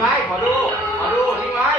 ไว้ ขอดู ขอดูทิ้งไว้